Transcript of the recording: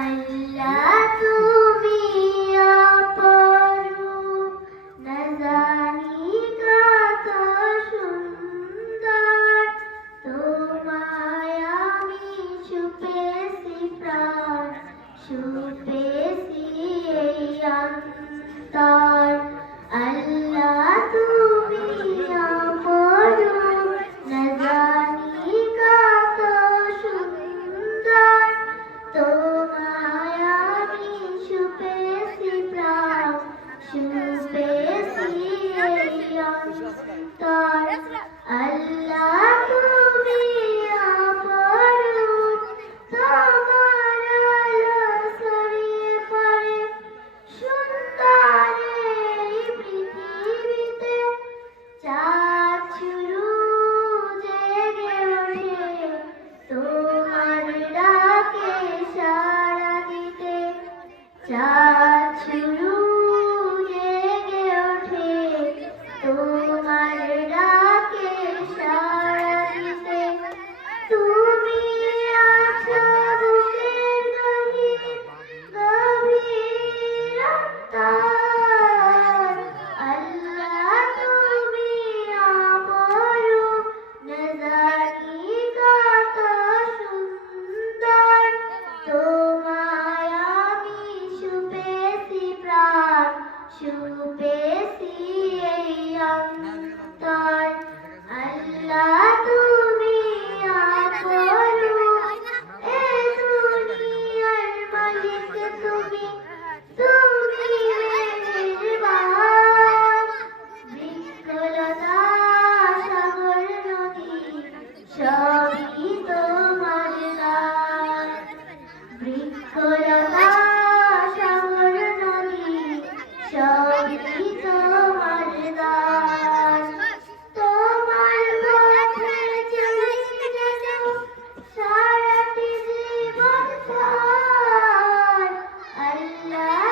আল্লাহ তুমি সুপেশি অন্তর। আল্লাহ তুমি শুনবে সিরিয়াল তার আল্লাহ the movie. Bye.